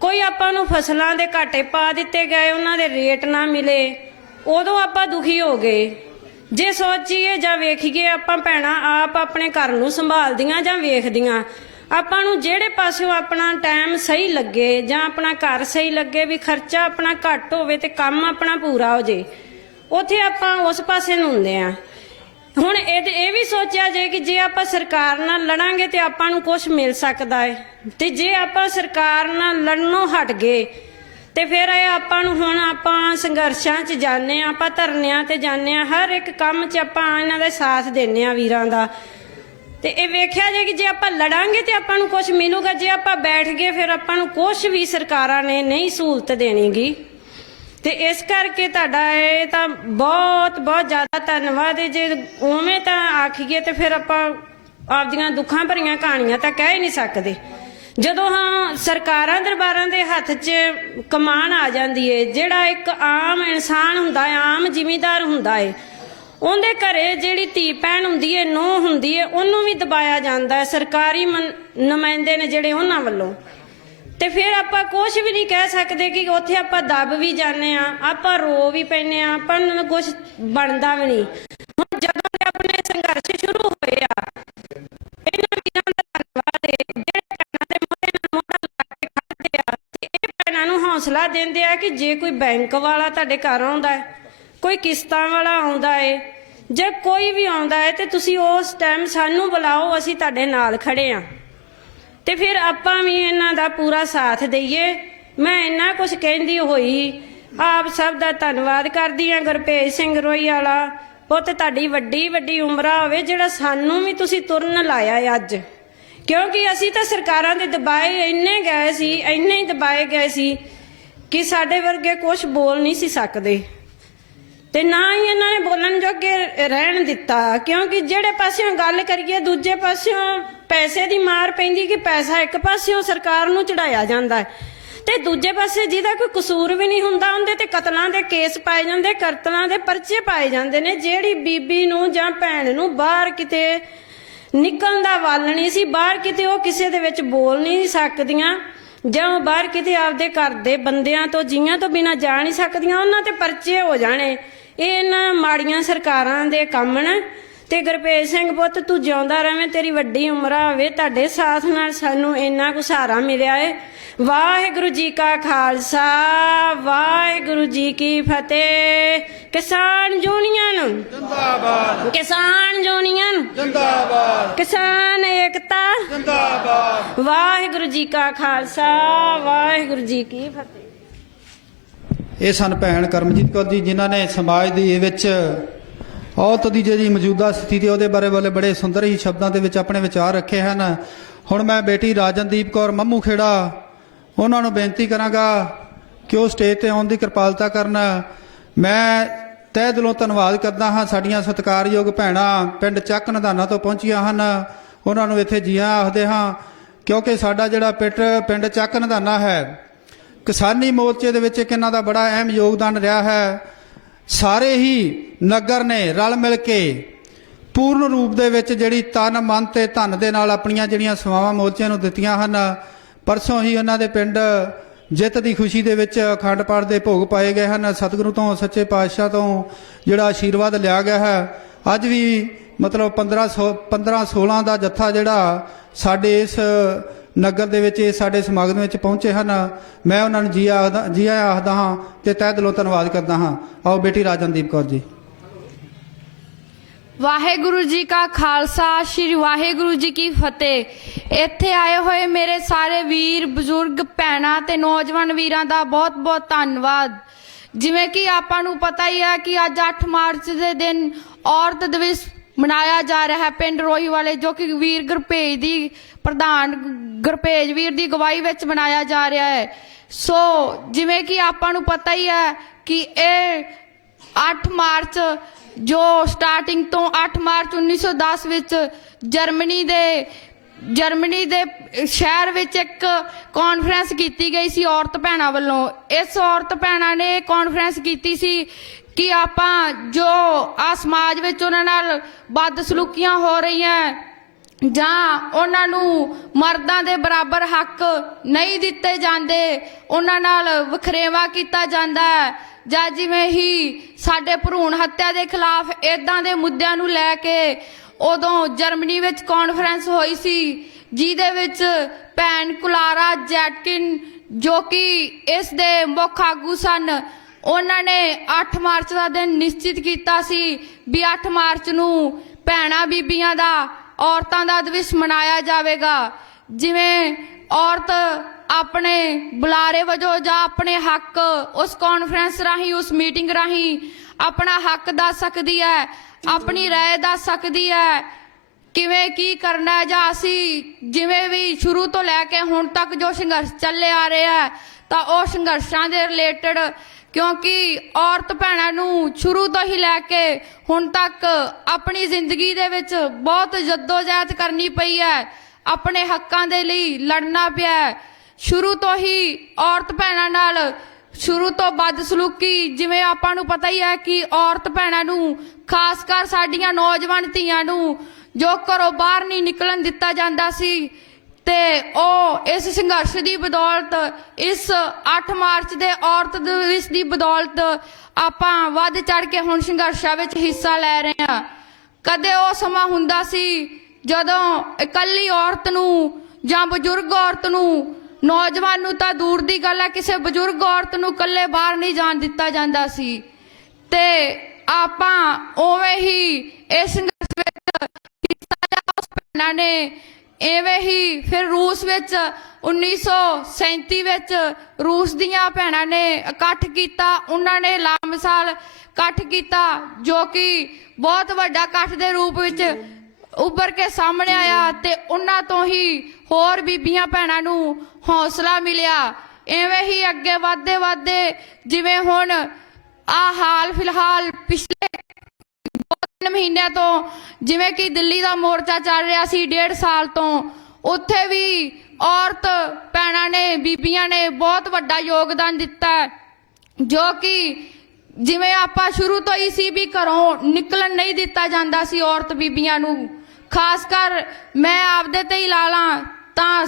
ਕੋਈ ਆਪਾਂ ਨੂੰ ਫਸਲਾਂ ਦੇ ਘਾਟੇ ਪਾ ਦਿੱਤੇ ਗਏ, ਉਹਨਾਂ ਦੇ ਰੇਟ ਨਾ ਮਿਲੇ, ਉਦੋਂ ਆਪਾਂ ਦੁਖੀ ਹੋ ਗਏ। ਜੇ ਸੋਚੀਏ ਜਾਂ ਵੇਖੀਏ, ਆਪਾਂ ਭੈਣਾਂ ਆਪ ਆਪਣੇ ਘਰ ਨੂੰ ਸੰਭਾਲਦੀਆਂ ਜਾਂ ਵੇਖਦੀਆਂ, ਆਪਾਂ ਨੂੰ ਜਿਹੜੇ ਪਾਸਿਓਂ ਆਪਣਾ ਟਾਈਮ ਸਹੀ ਲੱਗੇ ਜਾਂ ਆਪਣਾ ਘਰ ਸਹੀ ਲੱਗੇ, ਵੀ ਖਰਚਾ ਆਪਣਾ ਘੱਟ ਹੋਵੇ ਤੇ ਕੰਮ ਆਪਣਾ ਪੂਰਾ ਹੋ ਜੇ, ਉੱਥੇ ਆਪਾਂ ਉਸ ਪਾਸੇ ਨੂੰ ਹੁੰਦੇ ਆ। ਹੁਣ ਇਹ ਵੀ ਸੋਚਿਆ ਜੇ ਕਿ ਜੇ ਆਪਾਂ ਸਰਕਾਰ ਨਾਲ ਲੜਾਂਗੇ ਤੇ ਆਪਾਂ ਨੂੰ ਕੁਝ ਮਿਲ ਸਕਦਾ ਹੈ, ਤੇ ਜੇ ਆਪਾਂ ਸਰਕਾਰ ਨਾਲ ਲੜਨੋਂ ਹਟ ਗਏ ਤੇ ਫਿਰ ਇਹ ਆਪਾਂ ਨੂੰ, ਹੁਣ ਆਪਾਂ ਸੰਘਰਸ਼ਾਂ 'ਚ ਜਾਂਦੇ ਆ, ਆਪਾਂ ਧਰਨਿਆਂ ਤੇ ਜਾਂਦੇ ਆ, ਹਰ ਇੱਕ ਕੰਮ 'ਚ ਆਪਾਂ ਇਹਨਾਂ ਦਾ ਸਾਥ ਦਿੰਦੇ ਆ ਵੀਰਾਂ ਦਾ। ਤੇ ਇਹ ਵੇਖਿਆ ਜੇ ਕਿ ਜੇ ਆਪਾਂ ਲੜਾਂਗੇ ਤੇ ਆਪਾਂ ਨੂੰ ਕੁਝ ਮਿਲੂਗਾ, ਜੇ ਆਪਾਂ ਬੈਠ ਗਏ ਫਿਰ ਆਪਾਂ ਨੂੰ ਕੁਝ ਵੀ ਸਰਕਾਰਾਂ ਨੇ ਨਹੀਂ ਸਹੂਲਤ ਦੇਣੀਗੀ। ਤੇ ਇਸ ਕਰਕੇ ਤੁਹਾਡਾ ਇਹ ਤਾਂ ਬਹੁਤ ਬਹੁਤ ਜ਼ਿਆਦਾ ਧੰਨਵਾਦ ਹੈ। ਜੇ ਉਵੇਂ ਤਾਂ ਆਖੀਏ ਤੇ ਫਿਰ ਆਪਾਂ ਆਪਦੀਆਂ ਦੁੱਖਾਂ ਭਰੀਆਂ ਕਹਾਣੀਆਂ ਤਾਂ ਕਹਿ ਹੀ ਨਹੀਂ ਸਕਦੇ। ਜਦੋਂ ਹਾਂ ਸਰਕਾਰਾਂ ਦਰਬਾਰਾਂ ਦੇ ਹੱਥ 'ਚ ਕਮਾਨ ਆ ਜਾਂਦੀ ਏ, ਜਿਹੜਾ ਇੱਕ ਆਮ ਇਨਸਾਨ ਹੁੰਦਾ ਹੈ, ਆਮ ਜ਼ਿਮੀਂਦਾਰ ਹੁੰਦਾ ਏ, ਉਹਦੇ ਘਰੇ ਜਿਹੜੀ ਧੀ ਭੈਣ ਹੁੰਦੀ ਏ, ਨੂੰਹ ਹੁੰਦੀ ਏ, ਉਹਨੂੰ ਵੀ ਦਬਾਇਆ ਜਾਂਦਾ ਹੈ ਸਰਕਾਰੀ ਨੁਮਾਇੰਦੇ ਨੇ ਜਿਹੜੇ ਉਹਨਾਂ ਵੱਲੋਂ। ਤੇ ਫਿਰ ਆਪਾਂ ਕੁਝ ਵੀ ਨਹੀਂ ਕਹਿ ਸਕਦੇ ਕਿ ਉੱਥੇ ਆਪਾਂ ਦੱਬ ਵੀ ਜਾਂਦੇ ਆ, ਆਪਾਂ ਰੋ ਵੀ ਪੈਂਦੇ ਆ, ਆਪਾਂ ਨੂੰ ਕੁਝ ਬਣਦਾ ਵੀ ਨਹੀਂ। ਹੁਣ ਜਦੋਂ ਦੇ ਆਪਣੇ ਸੰਘਰਸ਼ ਸ਼ੁਰੂ ਹੋਏ ਆ, ਇਹਨਾਂ ਵੀਰਾਂ ਦਾ ਧੰਨਵਾਦ ਹੈ ਜਿਹੜੇ ਭੈਣਾਂ ਦੇ ਮੋਢੇ ਨਾਲ ਮੋਢਾ ਲਾ ਕੇ ਖੜਦੇ ਆ ਤੇ ਇਹ ਭੈਣਾਂ ਨੂੰ ਹੌਸਲਾ ਦਿੰਦੇ ਆ ਕਿ ਜੇ ਕੋਈ ਬੈਂਕ ਵਾਲਾ ਤੁਹਾਡੇ ਘਰ ਆਉਂਦਾ ਹੈ, ਕੋਈ ਕਿਸ਼ਤਾਂ ਵਾਲਾ ਆਉਂਦਾ ਹੈ, ਜੇ ਕੋਈ ਵੀ ਆਉਂਦਾ ਹੈ ਤੇ ਤੁਸੀਂ ਉਸ ਟਾਈਮ ਸਾਨੂੰ ਬੁਲਾਓ, ਅਸੀਂ ਤੁਹਾਡੇ ਨਾਲ ਖੜੇ ਆ। ਤੇ ਫਿਰ ਆਪਾਂ ਵੀ ਇਹਨਾਂ ਦਾ ਪੂਰਾ ਸਾਥ ਦਈਏ। ਮੈਂ ਇੰਨਾ ਕੁਝ ਕਹਿੰਦੀ ਹੋਈ ਆਪ ਸਭ ਦਾ ਧੰਨਵਾਦ ਕਰਦੀ ਹਾਂ। ਗੁਰਪ੍ਰੀਤ ਸਿੰਘ ਰੋਈ ਵਾਲਾ ਪੁੱਤ, ਤੁਹਾਡੀ ਵੱਡੀ ਵੱਡੀ ਉਮਰਾਂ ਹੋਵੇ, ਜਿਹੜਾ ਸਾਨੂੰ ਵੀ ਤੁਸੀਂ ਤੁਰਨ ਲਾਇਆ ਅੱਜ, ਕਿਉਂਕਿ ਅਸੀਂ ਤਾਂ ਸਰਕਾਰਾਂ ਦੇ ਦਬਾਏ ਇੰਨੇ ਗਏ ਸੀ, ਇੰਨੇ ਹੀ ਦਬਾਏ ਗਏ ਸੀ ਕਿ ਸਾਡੇ ਵਰਗੇ ਕੁਝ ਬੋਲ ਨਹੀਂ ਸੀ ਸਕਦੇ ਤੇ ਨਾ ਹੀ ਇਹਨਾਂ ਨੇ ਬੋਲਣ ਜੋਗੇ ਰਹਿਣ ਦਿੱਤਾ। ਕਿਉਂਕਿ ਜਿਹੜੇ ਪਾਸਿਓਂ ਗੱਲ ਕਰੀਏ ਦੂਜੇ ਪਾਸਿਓਂ ਪੈਸੇ ਦੀ ਮਾਰ ਪੈਂਦੀ ਕਿ ਪੈਸਾ ਇੱਕ ਪਾਸਿਓਂ ਸਰਕਾਰ ਨੂੰ ਚੜਾਇਆ ਜਾਂਦਾ ਹੈ ਤੇ ਦੂਜੇ ਪਾਸੇ ਜਿਹਦਾ ਕੋਈ ਕਸੂਰ ਵੀ ਨਹੀਂ ਹੁੰਦਾ ਉਹਦੇ ਤੇ ਕਤਲਾਂ ਦੇ ਕੇਸ ਪਾਏ ਜਾਂਦੇ, ਕਤਲਾਂ ਦੇ ਪਰਚੇ ਪਾਏ ਜਾਂਦੇ ਨੇ। ਜਿਹੜੀ ਬੀਬੀ ਨੂੰ ਜਾਂ ਭੈਣ ਨੂੰ ਬਾਹਰ ਕਿਤੇ ਨਿਕਲਣ ਦਾ ਵੱਲ ਨਹੀਂ ਸੀ, ਬਾਹਰ ਕਿਤੇ ਉਹ ਕਿਸੇ ਦੇ ਵਿੱਚ ਬੋਲ ਨਹੀਂ ਸਕਦੀਆਂ, ਜਾਂ ਬਾਹਰ ਕਿਤੇ ਆਪਦੇ ਘਰ ਦੇ ਬੰਦਿਆਂ ਤੋਂ ਜੀਆਂ ਤੋਂ ਬਿਨਾਂ ਜਾ ਨਹੀਂ ਸਕਦੀਆਂ, ਉਹਨਾਂ ਤੇ ਪਰਚੇ ਹੋ ਜਾਣੇ। ਇਹ ਇਹਨਾਂ ਮਾੜੀਆਂ ਸਰਕਾਰਾਂ ਦੇ ਕੰਮ ਨੇ। ਤੇ ਗੁਰਪ੍ਰੀਤ ਸਿੰਘ ਪੁੱਤ, ਤੂੰ ਜਿਉਂਦਾ ਰਵੇਂ, ਤੇਰੀ ਵੱਡੀ ਉਮਰ ਹੋਵੇ, ਤੁਹਾਡੇ ਸਾਥ ਨਾਲ ਸਾਨੂੰ ਇੰਨਾ ਕੁ ਸਹਾਰਾ ਮਿਲਿਆ ਏ। ਵਾਹਿਗੁਰੂ ਜੀ ਕਾ ਖਾਲਸਾ, ਵਾਹਿਗੁਰੂ ਜੀ ਕੀ ਫਤਿਹ। ਕਿਸਾਨ ਯੂਨੀਅਨ ਜਿੰਦਾਬਾਦ, ਕਿਸਾਨ ਯੂਨੀਅਨ ਜਿੰਦਾਬਾਦ, ਕਿਸਾਨ ਏਕਤਾ ਜਿੰਦਾਬਾਦ। ਵਾਹਿਗੁਰੂ ਜੀ ਕਾ ਖਾਲਸਾ, ਵਾਹਿਗੁਰੂ ਜੀ ਕੀ ਫਤਿਹ। ਇਹ ਸਨ ਭੈਣ ਕਰਮਜੀਤ ਕੌਰ ਜੀ, ਜਿਨ੍ਹਾਂ ਨੇ ਸਮਾਜ ਦੇ ਵਿੱਚ ਔਰਤ ਦੀ ਜਿਹੜੀ ਮੌਜੂਦਾ ਸਥਿਤੀ ਉਹਦੇ ਬਾਰੇ ਬੜੇ ਸੁੰਦਰ ਹੀ ਸ਼ਬਦਾਂ ਦੇ ਵਿੱਚ ਆਪਣੇ ਵਿਚਾਰ ਰੱਖੇ ਹਨ। ਹੁਣ ਮੈਂ ਬੇਟੀ ਰਾਜਨਦੀਪ ਕੌਰ ਮੰਮੂ ਖੇੜਾ, ਉਹਨਾਂ ਨੂੰ ਬੇਨਤੀ ਕਰਾਂਗਾ ਕਿ ਉਹ ਸਟੇਜ ਤੇ ਆਉਣ ਦੀ ਕਿਰਪਾਲਤਾ ਕਰਨ। ਮੈਂ ਤਹਿ ਦਿਲੋਂ ਧੰਨਵਾਦ ਕਰਦਾ ਹਾਂ ਸਾਡੀਆਂ ਸਤਿਕਾਰਯੋਗ ਭੈਣਾਂ ਪਿੰਡ ਚੱਕ ਨਧਾਨਾ ਤੋਂ ਪਹੁੰਚੀਆਂ ਹਨ, ਉਹਨਾਂ ਨੂੰ ਇੱਥੇ ਜੀਆਂ ਆਖਦੇ ਹਾਂ, ਕਿਉਂਕਿ ਸਾਡਾ ਜਿਹੜਾ ਪਿੰਡ ਚੱਕ ਨਧਾਨਾ ਹੈ ਕਿਸਾਨੀ ਮੋਰਚੇ ਦੇ ਵਿੱਚ ਇੱਕ ਇਹਨਾਂ ਦਾ ਬੜਾ ਅਹਿਮ ਯੋਗਦਾਨ ਰਿਹਾ ਹੈ। ਸਾਰੇ ਹੀ ਨਗਰ ਨੇ ਰਲ ਮਿਲ ਕੇ ਪੂਰਨ ਰੂਪ ਦੇ ਵਿੱਚ ਜਿਹੜੀ ਤਨ ਮਨ ਤੇ ਧਨ ਦੇ ਨਾਲ ਆਪਣੀਆਂ ਜਿਹੜੀਆਂ ਸੇਵਾਵਾਂ ਮੋਰਚਿਆਂ ਨੂੰ ਦਿੱਤੀਆਂ ਹਨ। ਪਰਸੋਂ ਹੀ ਉਹਨਾਂ ਦੇ ਪਿੰਡ ਜਿੱਤ ਦੀ ਖੁਸ਼ੀ ਦੇ ਵਿੱਚ ਅਖੰਡ ਪਾਠ ਦੇ ਭੋਗ ਪਾਏ ਗਏ ਹਨ। ਸਤਿਗੁਰੂ ਤੋਂ, ਸੱਚੇ ਪਾਤਸ਼ਾਹ ਤੋਂ ਜਿਹੜਾ ਆਸ਼ੀਰਵਾਦ ਲਿਆ ਗਿਆ ਹੈ। ਅੱਜ ਵੀ ਮਤਲਬ 15-16 ਦਾ ਜੱਥਾ ਜਿਹੜਾ ਸਾਡੇ ਇਸ ਨਗਰ ਦੇ ਵਿੱਚ ਸਾਡੇ ਸਮਾਗਮ ਵਿੱਚ ਪਹੁੰਚੇ ਹਨ। ਮੈਂ ਉਹਨਾਂ ਨੂੰ ਜੀ ਆਖਦਾ ਹਾਂ ਤੇ ਤਹਿ ਦਿਲੋਂ ਧੰਨਵਾਦ ਕਰਦਾ ਹਾਂ। ਆਓ ਬੇਟੀ ਰਾਜਨਦੀਪ ਕੌਰ ਜੀ। ਵਾਹਿਗੁਰੂ ਜੀ ਕਾ ਖਾਲਸਾ, ਸ਼੍ਰੀ ਵਾਹਿਗੁਰੂ ਜੀ ਕੀ ਫਤਿਹ। ਇੱਥੇ ਆਏ ਹੋਏ ਮੇਰੇ ਸਾਰੇ ਵੀਰ, ਬਜ਼ੁਰਗ, ਭੈਣਾਂ ਤੇ ਨੌਜਵਾਨ ਵੀਰਾਂ ਦਾ ਬਹੁਤ ਬਹੁਤ ਧੰਨਵਾਦ। ਜਿਵੇਂ ਕਿ ਆਪਾਂ ਨੂੰ ਪਤਾ ਹੀ ਹੈ ਕਿ ਅੱਜ 8 ਮਾਰਚ ਦੇ ਦਿਨ ਔਰਤ ਦਿਵਸ ਮਨਾਇਆ ਜਾ ਰਿਹਾ ਹੈ ਪਿੰਡ ਰੋਹੀ ਵਾਲੇ, ਜੋ ਕਿ ਵੀਰ ਗੁਰਪ੍ਰੀਤ ਦੀ ਪ੍ਰਧਾਨ ਗੁਰਪ੍ਰੀਤ ਵੀਰ ਦੀ ਅਗਵਾਈ ਵਿੱਚ ਮਨਾਇਆ ਜਾ ਰਿਹਾ ਹੈ। ਸੋ ਜਿਵੇਂ ਕਿ ਆਪਾਂ ਨੂੰ ਪਤਾ ਹੀ ਹੈ ਕਿ ਇਹ 8 ਮਾਰਚ ਜੋ ਸਟਾਰਟਿੰਗ ਤੋਂ 8 ਮਾਰਚ 1910 ਵਿੱਚ ਜਰਮਨੀ ਦੇ ਸ਼ਹਿਰ ਵਿੱਚ ਇੱਕ ਕਾਨਫਰੰਸ ਕੀਤੀ ਗਈ ਸੀ ਔਰਤ ਭੈਣਾਂ ਵੱਲੋਂ। ਇਸ ਔਰਤ ਭੈਣਾਂ ਨੇ ਕਾਨਫਰੰਸ ਕੀਤੀ ਸੀ ਕਿ ਆਪਾਂ ਜੋ ਆ ਸਮਾਜ ਵਿੱਚ ਉਹਨਾਂ ਨਾਲ ਬਦਸਲੂਕੀਆਂ ਹੋ ਰਹੀਆਂ ਜਾਂ ਉਹਨਾਂ ਨੂੰ ਮਰਦਾਂ ਦੇ ਬਰਾਬਰ ਹੱਕ ਨਹੀਂ ਦਿੱਤੇ ਜਾਂਦੇ, ਉਹਨਾਂ ਨਾਲ ਵਖਰੇਵਾ ਕੀਤਾ ਜਾਂਦਾ ਹੈ, ਜਾਂ ਜਿਵੇਂ ਹੀ ਸਾਡੇ ਭਰੂਣ ਹੱਤਿਆ ਦੇ ਖਿਲਾਫ ਇਦਾਂ ਦੇ ਮੁੱਦਿਆਂ ਨੂੰ ਲੈ ਕੇ ਉਦੋਂ ਜਰਮਨੀ ਵਿੱਚ ਕਾਨਫਰੰਸ ਹੋਈ ਸੀ, ਜਿਹਦੇ ਵਿੱਚ ਭੈਣ ਕੁਲਾਰਾ ਜੈਟਕਿਨ ਜੋ ਕਿ ਇਸ ਦੇ ਮੁੱਖ ਆਗੂ ਸਨ, ਉਹਨਾਂ ਨੇ 8 ਮਾਰਚ ਦਾ ਦਿਨ ਨਿਸ਼ਚਿਤ ਕੀਤਾ ਸੀ ਵੀ 8 ਮਾਰਚ ਨੂੰ ਭੈਣਾਂ ਬੀਬੀਆਂ ਦਾ, ਔਰਤਾਂ ਦਾ ਦਿਵਸ ਮਨਾਇਆ ਜਾਵੇਗਾ। ਜਿਵੇਂ ਔਰਤ ਆਪਣੇ ਬੁਲਾਰੇ ਵਜੋਂ ਜਾਂ ਆਪਣੇ ਹੱਕ ਉਸ ਕਾਨਫਰੰਸ ਰਾਹੀਂ, ਉਸ ਮੀਟਿੰਗ ਰਾਹੀਂ ਆਪਣਾ ਹੱਕ ਦੱਸ ਸਕਦੀ ਹੈ, ਆਪਣੀ ਰਾਏ ਦੱਸ ਸਕਦੀ ਹੈ ਕਿਵੇਂ ਕੀ ਕਰਨਾ ਹੈ, ਜਾਂ ਅਸੀਂ ਜਿਵੇਂ ਵੀ ਸ਼ੁਰੂ ਤੋਂ ਲੈ ਕੇ ਹੁਣ ਤੱਕ ਜੋ ਸੰਘਰਸ਼ ਚੱਲੇ ਆ ਰਿਹਾ ਹੈ ਤਾਂ ਉਹ ਸੰਘਰਸ਼ਾਂ ਦੇ ਰਿਲੇਟਡ, ਕਿਉਂਕਿ ਔਰਤ ਭੈਣਾਂ ਨੂੰ ਸ਼ੁਰੂ ਤੋਂ ਹੀ ਲੈ ਕੇ ਹੁਣ ਤੱਕ ਆਪਣੀ ਜ਼ਿੰਦਗੀ ਦੇ ਵਿੱਚ ਬਹੁਤ ਜੱਦੋਜਹਿਦ ਕਰਨੀ ਪਈ ਹੈ, ਆਪਣੇ ਹੱਕਾਂ ਦੇ ਲਈ ਲੜਨਾ ਪਿਆ ਹੈ। ਸ਼ੁਰੂ ਤੋਂ ਹੀ ਔਰਤ ਭੈਣਾਂ ਨਾਲ ਸ਼ੁਰੂ ਤੋਂ ਬਦਸਲੂਕੀ, ਜਿਵੇਂ ਆਪਾਂ ਨੂੰ ਪਤਾ ਹੀ ਹੈ ਕਿ ਔਰਤ ਭੈਣਾਂ ਨੂੰ ਖਾਸ ਕਰ ਸਾਡੀਆਂ ਨੌਜਵਾਨ ਧੀਆਂ ਨੂੰ ਜੋ ਘਰੋਂ ਬਾਹਰ ਨਹੀਂ ਨਿਕਲਣ ਦਿੱਤਾ ਜਾਂਦਾ ਸੀ, ਤੇ ਉਹ ਇਸ ਸੰਘਰਸ਼ ਦੀ ਬਦੌਲਤ, ਇਸ 8 ਮਾਰਚ ਦੇ ਔਰਤ ਦਿਵਸ ਦੀ ਬਦੌਲਤ ਆਪਾਂ ਵੱਧ ਚੜ ਕੇ ਹੁਣ ਸੰਘਰਸ਼ਾਂ ਵਿੱਚ ਹਿੱਸਾ ਲੈ ਰਹੇ ਹਾਂ। ਕਦੇ ਉਹ ਸਮਾਂ ਹੁੰਦਾ ਸੀ ਜਦੋਂ ਇਕੱਲੀ ਔਰਤ ਨੂੰ ਜਾਂ ਬਜ਼ੁਰਗ ਔਰਤ ਨੂੰ, ਨੌਜਵਾਨ ਨੂੰ ਤਾਂ ਦੂਰ ਦੀ ਗੱਲ ਹੈ, ਕਿਸੇ ਬਜ਼ੁਰਗ ਔਰਤ ਨੂੰ ਇਕੱਲੇ ਬਾਹਰ ਨਹੀਂ ਜਾਣ ਦਿੱਤਾ ਜਾਂਦਾ ਸੀ। ਤੇ ਆਪਾਂ ਉਵੇਂ ਹੀ ਇਸ ਸੰਘਰਸ਼ ਵਿੱਚ ਹਿੱਸਾ ਲਿਆ ਉਸ ਭੈਣਾਂ ਨੇ। ਐਵੇਂ ਹੀ ਫਿਰ ਰੂਸ ਵਿੱਚ 1937 ਵਿੱਚ ਰੂਸ ਦੀਆਂ ਭੈਣਾਂ ਨੇ ਇਕੱਠ ਕੀਤਾ, ਉਹਨਾਂ ਨੇ ਲਾਮਿਸਾਲ ਇਕੱਠ ਕੀਤਾ, ਜੋ ਕਿ ਬਹੁਤ ਵੱਡਾ ਇਕੱਠ ਦੇ ਰੂਪ ਵਿੱਚ ਉੱਭਰ ਕੇ ਸਾਹਮਣੇ ਆਇਆ, ਤੇ ਉਹਨਾਂ ਤੋਂ ਹੀ ਹੋਰ ਬੀਬੀਆਂ ਭੈਣਾਂ ਨੂੰ ਹੌਸਲਾ ਮਿਲਿਆ। ਐਵੇਂ ਹੀ ਅੱਗੇ ਵਧਦੇ ਵਧਦੇ ਜਿਵੇਂ ਹੁਣ ਆ ਹਾਲ ਫਿਲਹਾਲ ਪਿਛਲੇ 2 ਮਹੀਨਿਆਂ ਤੋਂ, ਜਿਵੇਂ ਕਿ ਦਿੱਲੀ ਦਾ ਮੋਰਚਾ ਚੱਲ ਰਿਹਾ ਸੀ 1.5 ਸਾਲ ਤੋਂ, ਉੱਥੇ ਵੀ ਔਰਤ ਭੈਣਾਂ ਨੇ, ਬੀਬੀਆਂ ਨੇ ਬਹੁਤ ਵੱਡਾ ਯੋਗਦਾਨ ਦਿੱਤਾ ਹੈ, ਜੋ ਕਿ ਜਿਵੇਂ ਆਪਾਂ ਸ਼ੁਰੂ ਤੋਂ ਹੀ ਸੀ ਵੀ ਘਰੋਂ ਨਿਕਲਣ ਨਹੀਂ ਦਿੱਤਾ ਜਾਂਦਾ ਸੀ ਔਰਤ ਬੀਬੀਆਂ ਨੂੰ। ਖਾਸ ਕਰ ਮੈਂ ਆਪਦੇ ਤੇ ਹੀ ਲਾ ਲਾਂ ਤਾਂ